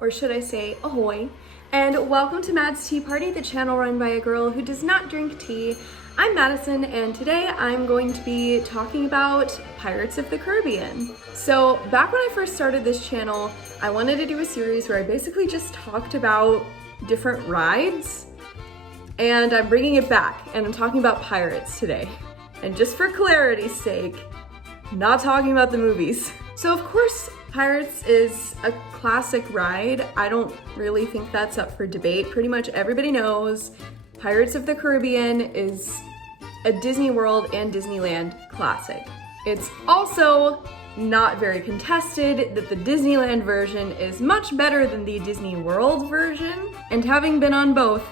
or should I say ahoy, and welcome to Mad's Tea Party, the channel run by a girl who does not drink tea. I'm Madison, and today I'm going to be talking about Pirates of the Caribbean. So back when I first started this channel, I wanted to do a series where I basically just talked about different rides, and I'm bringing it back, and I'm talking about Pirates today. And just for clarity's sake, not talking about the movies. So of course, Pirates is a classic ride. I don't really think that's up for debate. Pretty much everybody knows Pirates of the Caribbean is a Disney World and Disneyland classic. It's also not very contested that the Disneyland version is much better than the Disney World version, and having been on both,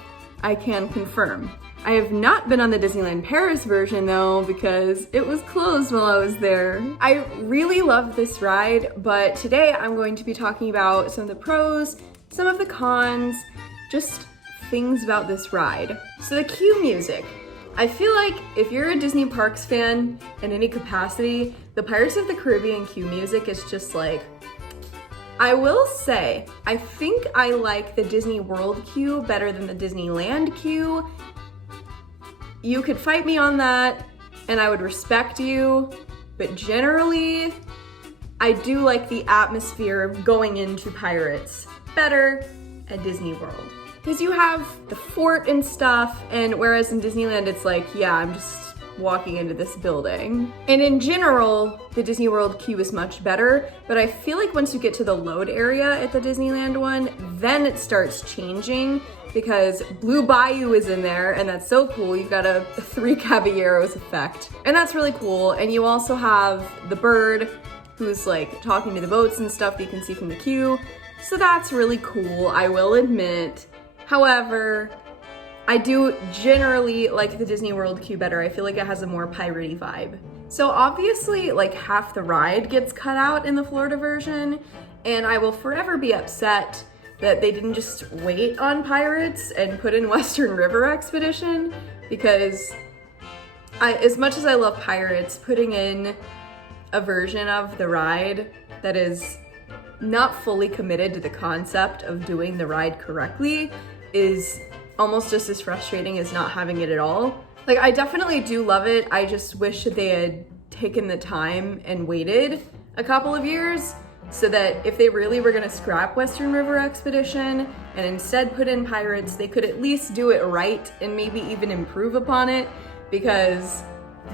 I can confirm. I have not been on the Disneyland Paris version though, because it was closed while I was there. I really love this ride, but today I'm going to be talking about some of the pros, some of the cons, just things about this ride. So the cue music. I feel like if you're a Disney Parks fan in any capacity, the Pirates of the Caribbean cue music is just like, I will say, I think I like the Disney World queue better than the Disneyland queue. You could fight me on that, and I would respect you, but generally, I do like the atmosphere of going into Pirates better at Disney World. Because you have the fort and stuff, and whereas in Disneyland it's like, yeah, I'm just walking into this building. And in general, the Disney World queue is much better, but I feel like once you get to the load area at the Disneyland one, then it starts changing because Blue Bayou is in there, and that's so cool. You've got a Three Caballeros effect, and that's really cool. And you also have the bird who's like talking to the boats and stuff that you can see from the queue. So that's really cool, I will admit. However, I do generally like the Disney World queue better. I feel like it has a more piratey vibe. So obviously, like half the ride gets cut out in the Florida version, and I will forever be upset that they didn't just wait on Pirates and put in Western River Expedition, because as much as I love Pirates, putting in a version of the ride that is not fully committed to the concept of doing the ride correctly is almost just as frustrating as not having it at all. Like, I definitely do love it. I just wish that they had taken the time and waited a couple of years so that if they really were gonna scrap Western River Expedition and instead put in Pirates, they could at least do it right and maybe even improve upon it, because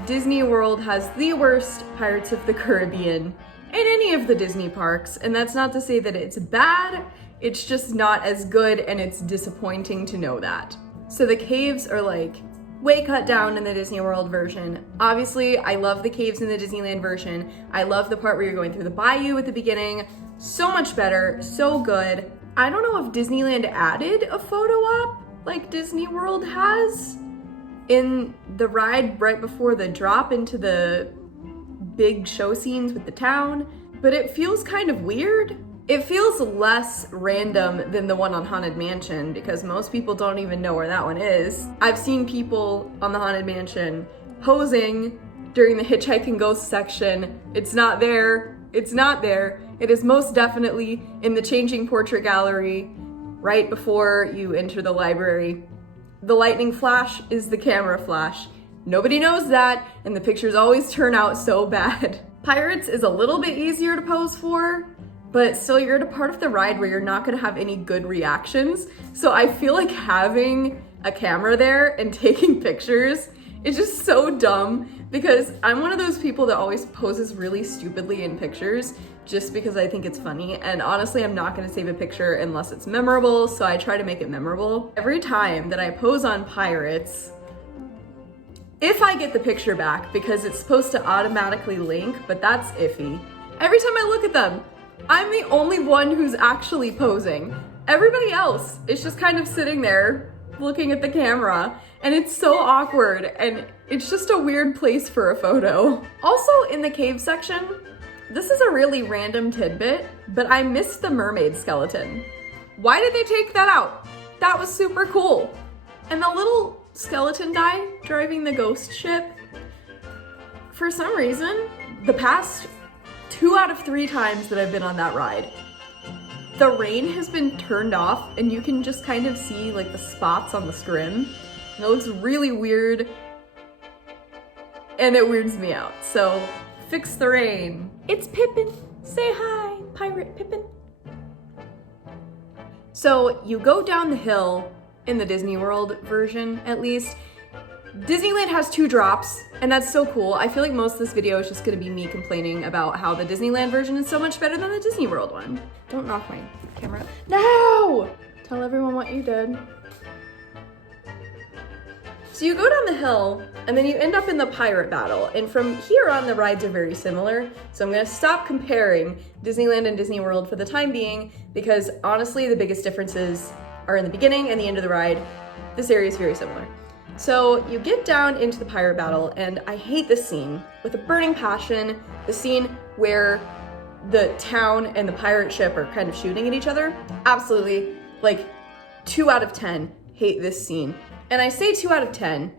Disney World has the worst Pirates of the Caribbean in any of the Disney parks. And that's not to say that it's bad, it's just not as good, and it's disappointing to know that. So the caves are like way cut down in the Disney World version. Obviously, I love the caves in the Disneyland version. I love the part where you're going through the bayou at the beginning. So much better, so good. I don't know if Disneyland added a photo op like Disney World has in the ride right before the drop into the big show scenes with the town, but it feels kind of weird. It feels less random than the one on Haunted Mansion, because most people don't even know where that one is. I've seen people on the Haunted Mansion posing during the Hitchhiking Ghost section. It's not there. It's not there. It is most definitely in the Changing Portrait Gallery right before you enter the library. The lightning flash is the camera flash. Nobody knows that, and the pictures always turn out so bad. Pirates is a little bit easier to pose for, but still you're at a part of the ride where you're not gonna have any good reactions. So I feel like having a camera there and taking pictures is just so dumb, because I'm one of those people that always poses really stupidly in pictures just because I think it's funny. And honestly, I'm not gonna save a picture unless it's memorable, so I try to make it memorable. Every time that I pose on Pirates, if I get the picture back, because it's supposed to automatically link, but that's iffy. Every time I look at them, I'm the only one who's actually posing. Everybody else is just kind of sitting there looking at the camera, and it's so awkward, and it's just a weird place for a photo. Also, in the cave section, this is a really random tidbit, but I missed the mermaid skeleton. Why did they take that out? That was super cool. And the little skeleton guy driving the ghost ship, for some reason, the past 2 out of 3 times that I've been on that ride, The rain has been turned off and you can just kind of see like the spots on the scrim. And it looks really weird and it weirds me out. So fix the rain. It's Pippin. Say hi, Pirate Pippin. So you go down the hill in the Disney World version, at least. Disneyland has 2 drops, and that's so cool. I feel like most of this video is just gonna be me complaining about how the Disneyland version is so much better than the Disney World one. Don't knock my camera. No! Tell everyone what you did. So you go down the hill, and then you end up in the pirate battle. And from here on, the rides are very similar. So I'm gonna stop comparing Disneyland and Disney World for the time being, because honestly, the biggest differences are in the beginning and the end of the ride. This area is very similar. So you get down into the pirate battle, and I hate this scene with a burning passion. The scene where the town and the pirate ship are kind of shooting at each other. Absolutely, like 2 out of 10 hate this scene. And I say 2 out of 10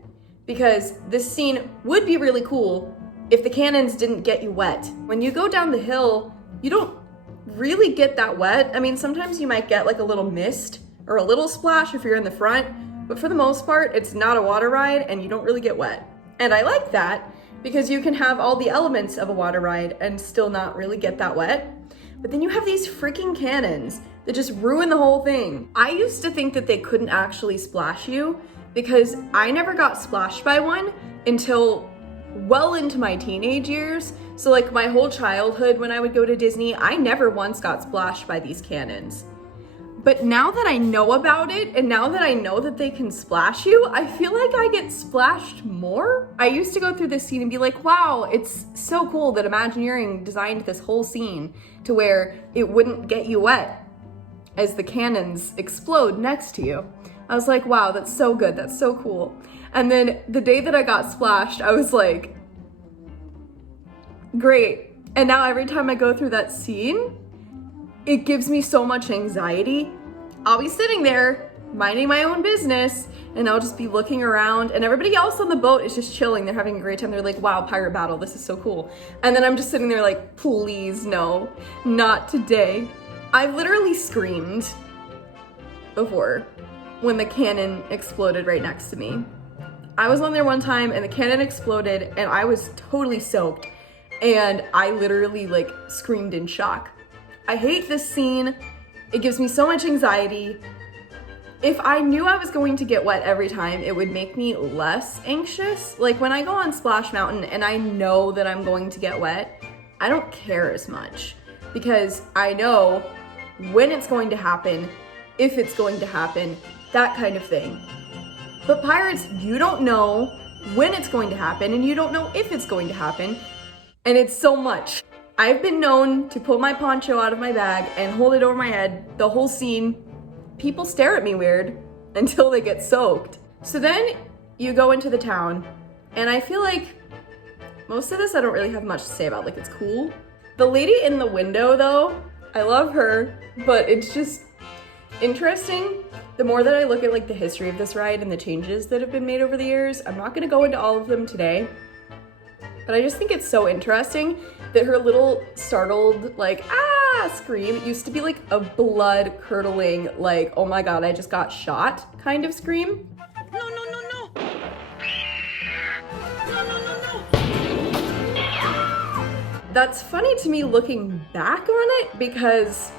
because this scene would be really cool if the cannons didn't get you wet. When you go down the hill, you don't really get that wet. I mean, sometimes you might get like a little mist or a little splash if you're in the front, but for the most part, it's not a water ride and you don't really get wet. And I like that because you can have all the elements of a water ride and still not really get that wet. But then you have these freaking cannons that just ruin the whole thing. I used to think that they couldn't actually splash you because I never got splashed by one until well into my teenage years. So like my whole childhood when I would go to Disney, I never once got splashed by these cannons. But now that I know about it, and now that I know that they can splash you, I feel like I get splashed more. I used to go through this scene and be like, wow, it's so cool that Imagineering designed this whole scene to where it wouldn't get you wet as the cannons explode next to you. I was like, wow, that's so good, that's so cool. And then the day that I got splashed, I was like, great. And now every time I go through that scene, it gives me so much anxiety. I'll be sitting there minding my own business and I'll just be looking around and everybody else on the boat is just chilling. They're having a great time. They're like, wow, pirate battle, this is so cool. And then I'm just sitting there like, please no, not today. I've literally screamed before when the cannon exploded right next to me. I was on there one time and the cannon exploded and I was totally soaked and I literally like screamed in shock. I hate this scene. It gives me so much anxiety. If I knew I was going to get wet every time, it would make me less anxious. Like when I go on Splash Mountain and I know that I'm going to get wet, I don't care as much because I know when it's going to happen, if it's going to happen, that kind of thing. But Pirates, you don't know when it's going to happen and you don't know if it's going to happen. And it's so much. I've been known to pull my poncho out of my bag and hold it over my head the whole scene. People stare at me weird until they get soaked. So then you go into the town and I feel like most of this I don't really have much to say about. Like, it's cool. The lady in the window though, I love her, but it's just interesting. The more that I look at like the history of this ride and the changes that have been made over the years, I'm not gonna go into all of them today, but I just think it's so interesting that her little startled, like, ah, scream used to be like a blood curdling, like, oh my God, I just got shot kind of scream. No, no, no, no. No, no, no, no. That's funny to me looking back on it because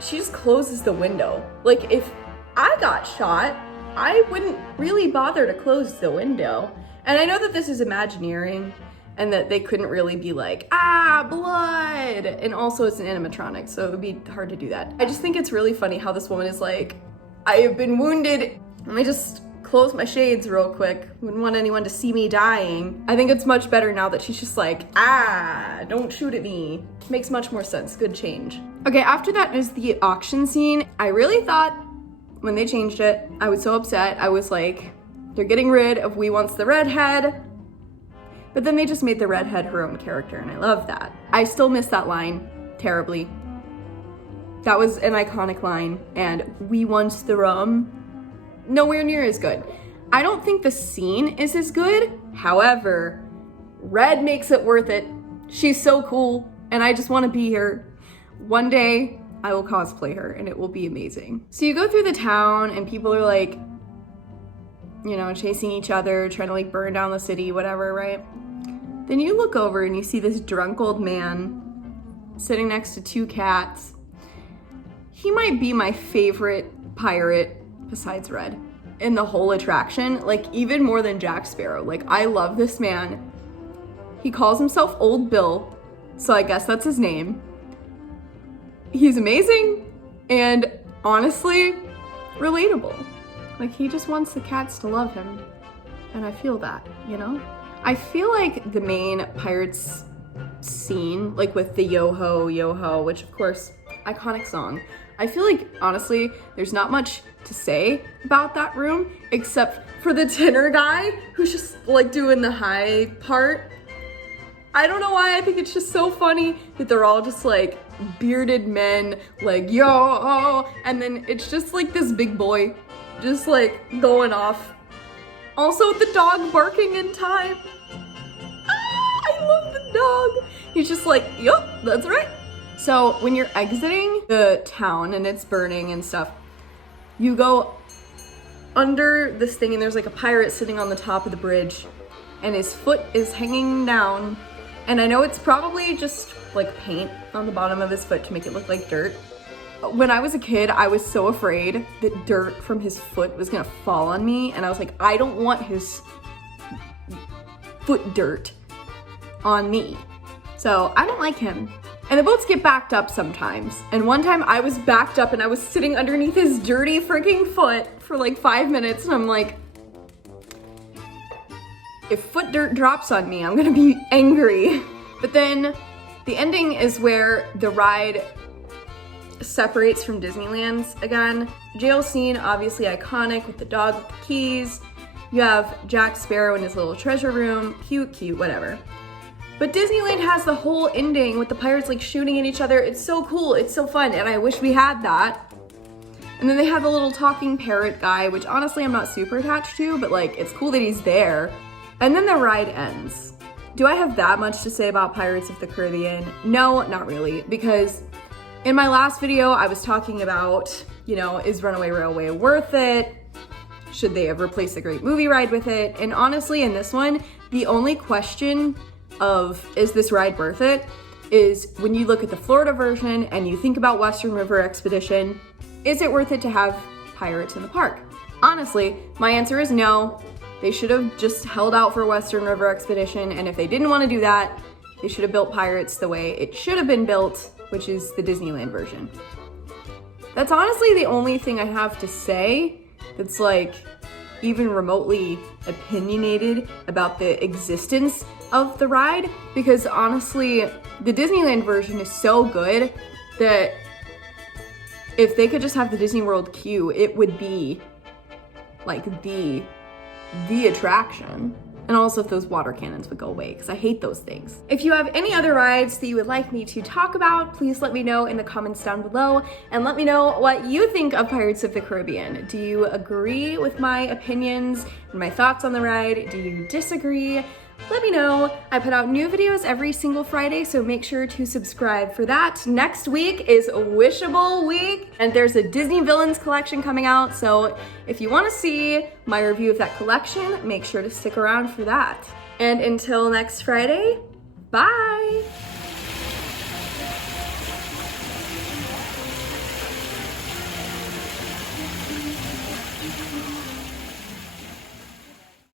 she just closes the window. Like, if I got shot, I wouldn't really bother to close the window. And I know that this is Imagineering and that they couldn't really be like, ah, blood. And also it's an animatronic, so it would be hard to do that. I just think it's really funny how this woman is like, I have been wounded. Let me just close my shades real quick. Wouldn't want anyone to see me dying. I think it's much better now that she's just like, ah, don't shoot at me. Makes much more sense, good change. Okay, after that is the auction scene. I really thought when they changed it, I was so upset. I was like, they're getting rid of We Wants the Redhead. But then they just made the redhead her own character, and I love that. I still miss that line terribly. That was an iconic line, and We Want the Rum, nowhere near as good. I don't think the scene is as good. However, Red makes it worth it. She's so cool, and I just want to be here. One day, I will cosplay her and it will be amazing. So you go through the town and people are like, you know, chasing each other, trying to like burn down the city, whatever, right? Then you look over and you see this drunk old man sitting next to two cats. He might be my favorite pirate besides Red in the whole attraction, like even more than Jack Sparrow. Like, I love this man. He calls himself Old Bill, so I guess that's his name. He's amazing and honestly relatable. Like, he just wants the cats to love him, and I feel that, you know? I feel like the main Pirates scene, like with the yo-ho, yo-ho, which of course, iconic song. I feel like, honestly, there's not much to say about that room, except for the tenor guy who's just like doing the high part. I don't know why, I think it's just so funny that they're all just like bearded men, like yo, and then it's just like this big boy just like going off. Also the dog barking in time. Ah, I love the dog. He's just like, yup, that's right. So when you're exiting the town and it's burning and stuff, you go under this thing and there's like a pirate sitting on the top of the bridge and his foot is hanging down. And I know it's probably just like paint on the bottom of his foot to make it look like dirt. When I was a kid, I was so afraid that dirt from his foot was gonna fall on me. And I was like, I don't want his foot dirt on me. So I don't like him. And the boats get backed up sometimes. And one time I was backed up and I was sitting underneath his dirty freaking foot for like 5 minutes. And I'm like, if foot dirt drops on me, I'm gonna be angry. But then the ending is where the ride separates from Disneyland's again. Jail scene, obviously iconic with the dog with the keys. You have Jack Sparrow in his little treasure room. Cute, cute, whatever. But Disneyland has the whole ending with the pirates like shooting at each other. It's so cool, it's so fun, and I wish we had that. And then they have the little talking parrot guy, which honestly I'm not super attached to, but like it's cool that he's there. And then the ride ends. Do I have that much to say about Pirates of the Caribbean? No, not really, because in my last video, I was talking about, you know, is Runaway Railway worth it? Should they have replaced the Great Movie Ride with it? And honestly, in this one, the only question of, is this ride worth it, is when you look at the Florida version and you think about Western River Expedition, is it worth it to have pirates in the park? Honestly, my answer is no. They should have just held out for Western River Expedition, and if they didn't want to do that, they should have built pirates the way it should have been built, which is the Disneyland version. That's honestly the only thing I have to say that's like even remotely opinionated about the existence of the ride, because honestly, the Disneyland version is so good that if they could just have the Disney World queue, it would be like the attraction. And also if those water cannons would go away, because I hate those things. If you have any other rides that you would like me to talk about, please let me know in the comments down below, and let me know what you think of Pirates of the Caribbean. Do you agree with my opinions and my thoughts on the ride? Do you disagree? Let me know. I put out new videos every single Friday, so make sure to subscribe for that. Next week is Wishable Week, and there's a Disney Villains collection coming out, so if you want to see my review of that collection, make sure to stick around for that. And until next Friday, bye!